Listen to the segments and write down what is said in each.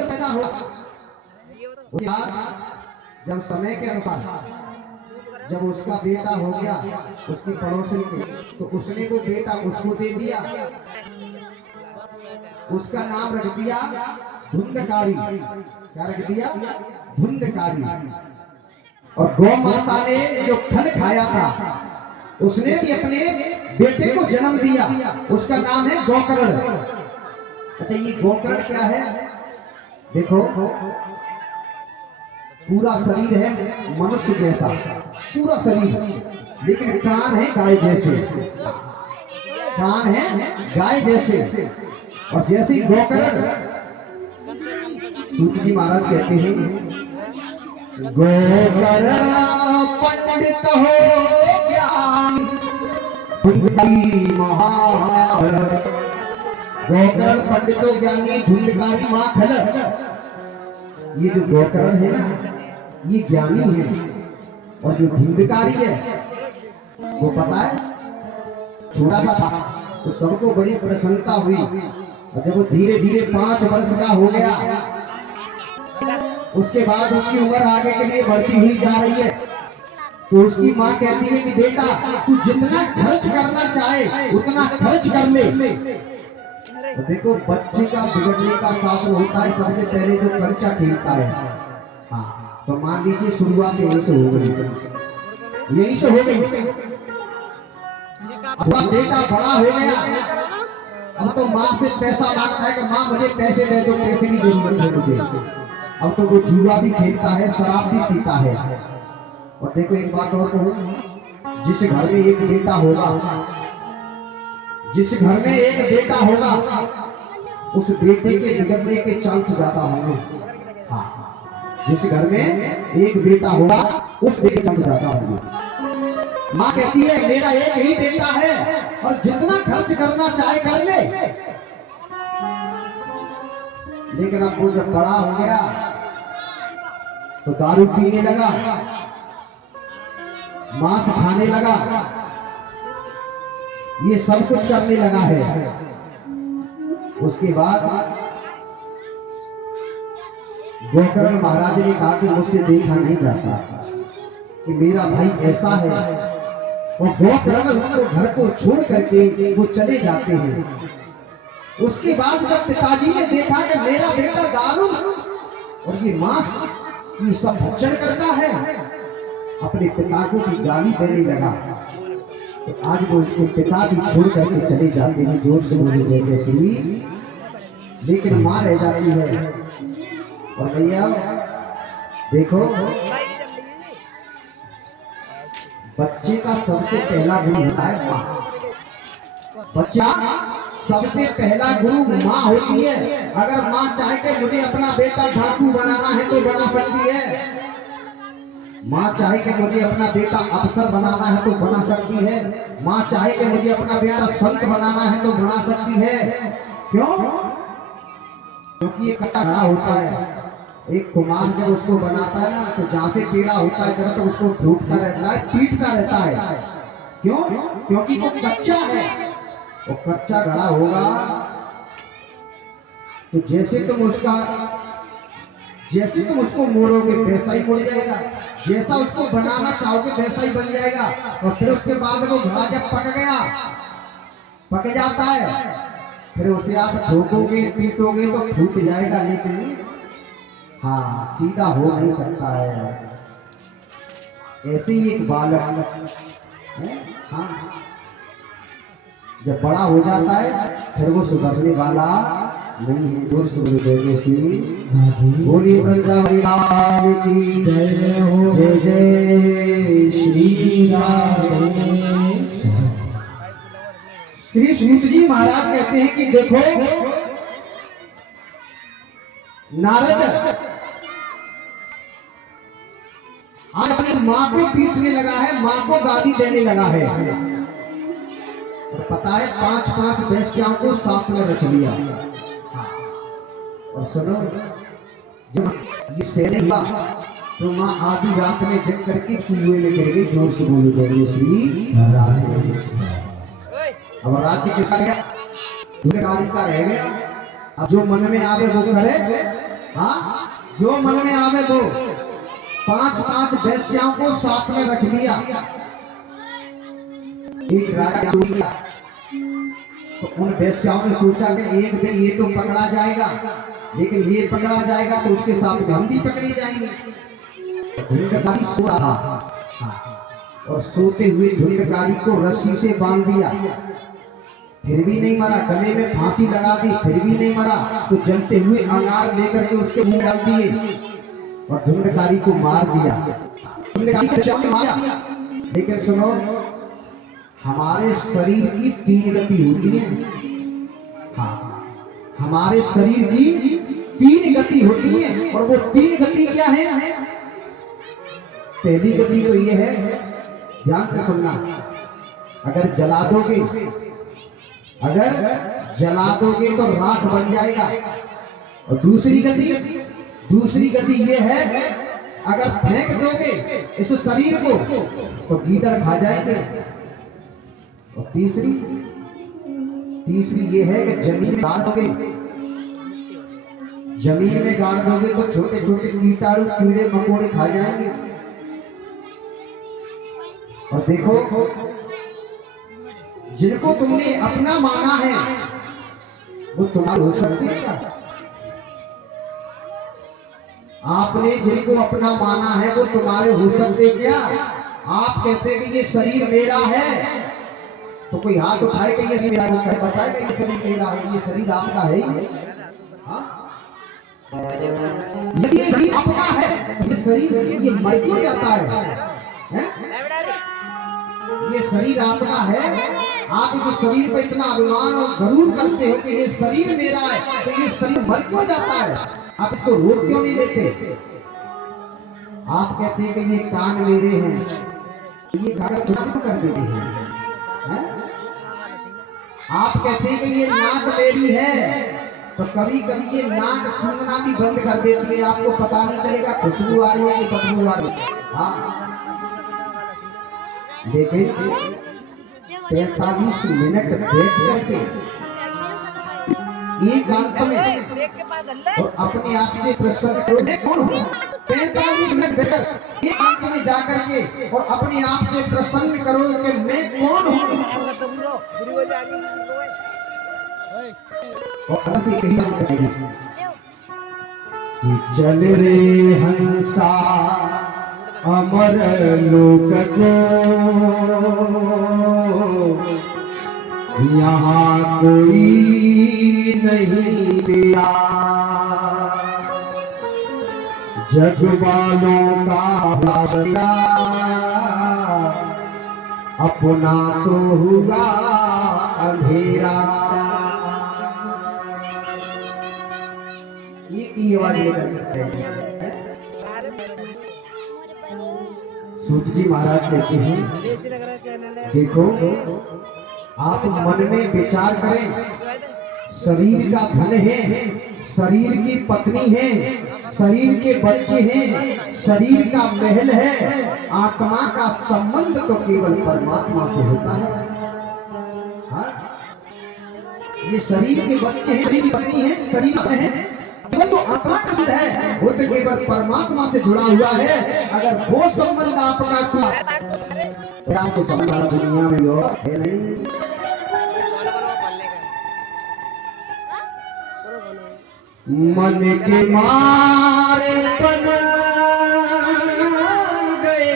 से पैदा हुआ। उसके बाद जब समय के अनुसार जब उसका बेटा हो गया उसकी पड़ोसन के, तो उसने वो बेटा उसको दे दिया। उसका नाम रख दिया धुंधकारी। क्या रख दिया? धुंधकारी। और गौ माता ने जो फल खाया था उसने भी अपने बेटे को जन्म दिया। उसका नाम है गोकर्ण। अच्छा, ये गोकर्ण क्या है? देखो, पूरा शरीर है मनुष्य जैसा, पूरा शरीर, लेकिन कान है गाय जैसे। कान है गाय जैसे। और जैसे ही गोकर्ण, सूत जी महाराज कहते हैं, गोकर्ण पंडित हो ज्ञान गोकर्ण पंडित हो ज्ञानी धुंधकारी माखन। ये जो गोकर्ण है ना, ये ज्ञानी है, और जो धुंधकारी है वो पता है छोटा सा था, तो सबको बड़ी प्रसन्नता हुई। और जब वो धीरे धीरे 5 वर्ष का हो गया, उसके बाद उसकी उम्र आगे के लिए बढ़ती हुई जा रही है, तो उसकी माँ कहती है कि बेटा तू जितना खर्च करना चाहे उतना खर्च कर ले। तो देखो, बच्चे का बिगड़ने का साधन होता है सबसे पहले जो खर्चा खेलता है। हाँ, तो मान लीजिए शुरुआत यहीं से हो गई, यहीं से हो गई। अब बेटा बड़ा हो गया, अब तो माँ से पैसा मांगता है कि माँ मुझे पैसे दे दो, पैसे की जरूरत है मुझे। अब तो वो जुआ भी खेलता है, शराब भी पीता है। और देखो एक बात और कहूं, जिस घर में एक बेटा होगा, जिस घर में एक बेटा होगा, उस बेटे के बिगड़ने के चांस ज्यादा होंगे। हाँ, जिस घर में एक बेटा होगा उस बेटे के चांस ज्यादा होंगे। माँ कहती है मेरा एक ही बेटा है और जितना खर्च करना चाहे कर ले। लेकिन अब वो जब बड़ा हो गया तो दारू पीने लगा, मांस खाने लगा, ये सब कुछ करने लगा है। उसके बाद गोकर्ण महाराज ने कहा कि मुझसे देखा नहीं जाता कि मेरा भाई ऐसा है, और गोकर्ण उसको घर को छोड़ करके वो चले जाते हैं। उसके बाद जब पिताजी ने देखा कि मेरा बेटा दारू और ये मांस ये सब भक्षण करता है, अपने पिता को भी गाली देने लगा। तो आज वो उसके पिता भी छोड़ करके चले जाते हैं। जोर से बोले जय जय श्री। लेकिन मां रह जाती है। और भैया देखो, बच्चे का सबसे पहला गुरु होता है मां। बच्चा सबसे पहला गुरु मां होती है। अगर मां चाहे कि मुझे अपना बेटा डाकू बनाना है तो बना सकती है, माँ चाहे कि मुझे अपना बेटा अफसर बनाना है तो बना सकती है, माँ चाहे कि मुझे अपना बेटा संत बनाना है तो बना सकती है। क्यों? क्योंकि एक घड़ा होता है, एक कुमार जब उसको बनाता है ना, तो जहां से टेढ़ा होता है जब तो उसको ठोकता रहता है, पीटता रहता है। क्यों? क्योंकि वो कच्चा है। वो कच्चा घड़ा होगा तो जैसे तुम उसको मोड़ोगे वैसा ही मुड़ जाएगा, जैसा उसको बनाना चाहोगे वैसा ही बन जाएगा। और फिर उसके बाद वो घड़ा जब पक जाता है, फिर उसे आप ठोकोगे पीटोगे तो फूट जाएगा, लेकिन हाँ सीधा हो नहीं सकता है। ऐसे ही एक बालक है, हाँ जब बड़ा हो जाता है फिर वो सुधरने वाला नहीं है। जोर से बोलिए श्री बोलिए वृंदावन लाल की जय हो, जय जय श्री राम। श्री सूत जी महाराज कहते हैं कि देखो, नारद आज अपनी माँ को पीटने लगा है, माँ को गाली देने लगा है। और पता है 5-5 वेश्याओं को साथ में रख लिया। और सुनो, जब ये सेने हुआ तो माँ आधी रात में जग करके कुएं में गिर गई। जोर से बोलो जय श्री राधे। अब राज्य किसका गया? धुलेकारी का रह गया। अब जो मन में आवे वो करे, हाँ, जो मन में आवे वो। 5-5 वेश्याओं को साथ में रख लिया। एक राजा हुआ, तो उन वेश्याओं ने सोचा कि एक दिन ये तो पकड़ा जाएगा, लेकिन ये पकड़ा जाएगा तो उसके साथ हम भी पकड़ी जाएंगे। धुंधकारी सो रहा, और सोते हुए धुंधकारी को रस्सी से बांध दिया, फिर भी नहीं मरा। गले में फांसी लगा दी, फिर भी नहीं मरा। तो जलते हुए अंगार लेकर के उसके मुंह डाल दिए और धुंधकारी को मार दिया। धुंधकारी को चाव में मारा। लेकिन सुनो, हमारे शरीर की 3 गति होती है। हाँ, हमारे शरीर की 3 गति होती है, और वो 3 गति क्या है? पहली गति तो ये है, ध्यान से सुनना, अगर जला दोगे, तो राख बन जाएगा। और दूसरी गति ये है, अगर फेंक दोगे इस शरीर को तो गीदड़ खा जाएंगे। और तीसरी ये है कि जमीन में गाड़ दोगे तो छोटे छोटे कीटाणु कीड़े मकोड़े खा जाएंगे। और देखो, जिनको तुमने अपना माना है वो तुम्हारे हो सकते हैं क्या? आपने जिनको अपना माना है वो तुम्हारे हो सकते क्या? आप कहते कि ये शरीर मेरा है, तो कोई हाथ उठाए कि ये मेरा है, बताए कि ये शरीर मेरा है, ये शरीर आपका है ही। हाँ? यदि ये शरीर अपना है, ये शरीर ये मर क्यों जाता है? ये शरीर आपका है, आप इस शरीर पर इतना अभिमान और गरूर करते हो कि ये शरीर मेरा है, तो ये शरीर मर क्यों जाता है? आप इसको रोक क्यों नहीं लेते? आप कहते हैं कि ये कान मेरे हैं, तो ये कागज चुरा क्यों कर देते हैं? आप कहते हैं कि ये नाक मेरी है, तो कभी कभी ये नाक सूंघना भी बंद कर देती है, आपको पता नहीं चलेगा खुशबू आ रही है कि बदबू आ रही है। हाँ, लेकिन 43 मिनट बैठ करके एकांत में और अपने आप से प्रसन्न करो, मैं कौन हूँ? 43 मिनट बैठकर एकांत में जाकर के और अपने आप से प्रसन्न करो कि मैं कौन हूँ। और अंदर से यही बात करेगी कि चल रे हंसा अमर लोक को, यहाँ कोई नहीं पिया, जग वालों का भला अपना तो हुआ अंधेरा। ये आवाज लेकर सूत जी महाराज कहते हैं, देखो आप मन में विचार करें, शरीर का धन है, शरीर की पत्नी है, शरीर के बच्चे हैं, शरीर का महल है, आत्मा का संबंध तो केवल परमात्मा से होता है। हाँ? ये शरीर के बच्चे हैं, शरीर की पत्नी है, शरीर है, वो तो आत्मा का संबंध है, वो तो केवल परमात्मा से जुड़ा हुआ है। अगर वो संबंध आपका टूटा, आपको समझ वाला दुनिया में यो है नहीं। मन के मारे बना गए,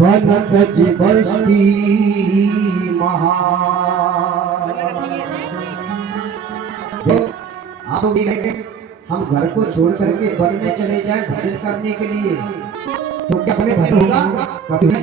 बनत जी बस्ती महा। आप हम घर को छोड़ करके वन में चले जाएं भजन करने के लिए, तो क्या हमें भजन होगा? कभी नहीं।